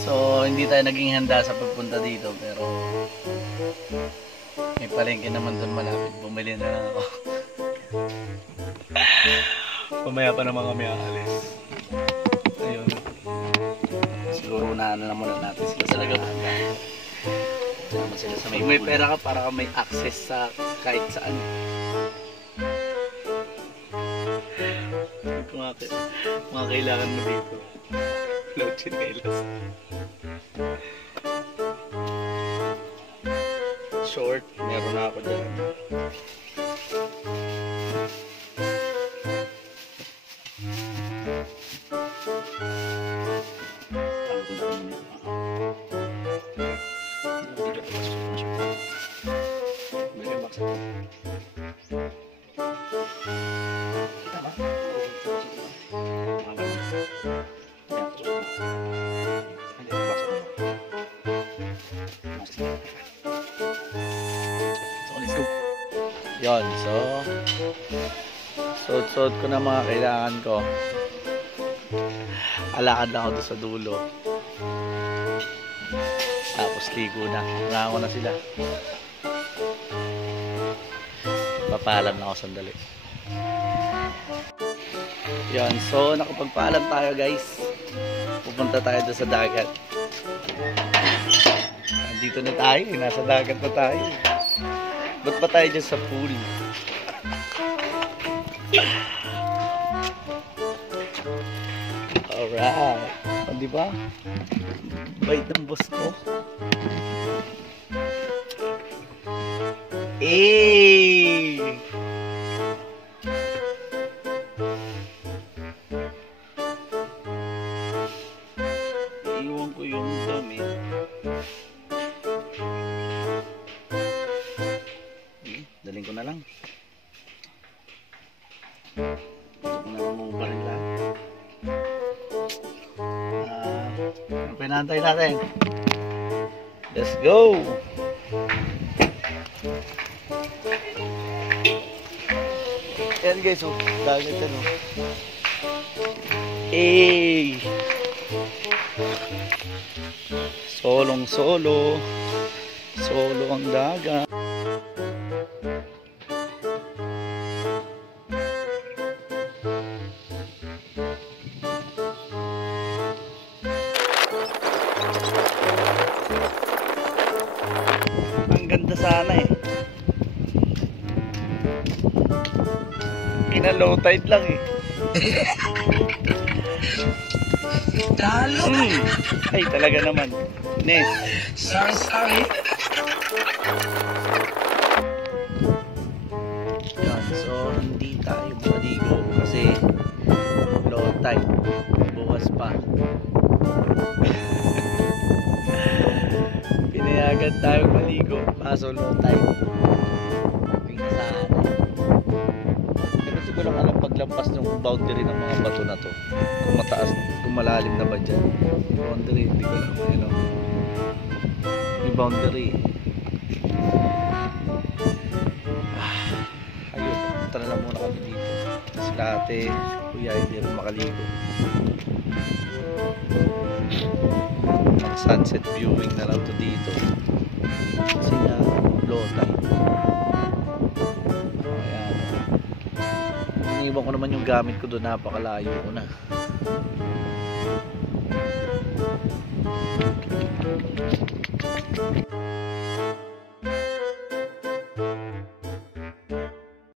So hindi tayo naging handa sa pagpunta dito, pero may palengke naman doon malapit. Bumili na lang ako. Pamaya pa naman kami aalis. Ayun. Siguro na muna natin sila talaga. May pera ka para ka may access sa kahit saan. Mga kailangan mo dito. Low chinelas. Short, meron na ako dyan. Yon, so suot ko na mga kailangan ko. Alakad lang ako doon sa dulo. Tapos ligo na. Unahan ko na sila. Papaalam na ako sandali. Yon, so nakapagpaalam tayo guys. Pupunta tayo doon sa dagat. Dito na tayo, nasa dagat na tayo. Ba't pa tayo dyan sa pool? Alright. O, diba? Bait ng boss ko. Eh! Iiwan ko yung damit. Daling ko na lang. Daling ko na lang mong baril lang. Ang pinantay natin. Let's go! Ayan guys, oh. Dagat yan, oh. Hey! Solong solo. Solo ang dagat. Ang ganda sana eh. Kina-low tide lang eh. Talo. Ay talaga naman. Nes. Sorry. Yan, so hindi tayo maligo kasi low tide. Bukas pa. Pinayagan tayo maligo kaso low tide. Pinasaan. Pero hindi ko lang alam paglampas ng boundary ng mga bato na to. Kung mataas, kung malalim na ba dyan. Boundary, hindi ko alam. You know? May boundary. Ayun, punta na lang muna kami dito. Si ate, kuya, hindi rin makaligo. Ang sunset viewing na lang to dito. Kasi nga, low tide. Ayan. Iniwan ko naman yung gamit ko doon, napakalayo ko na.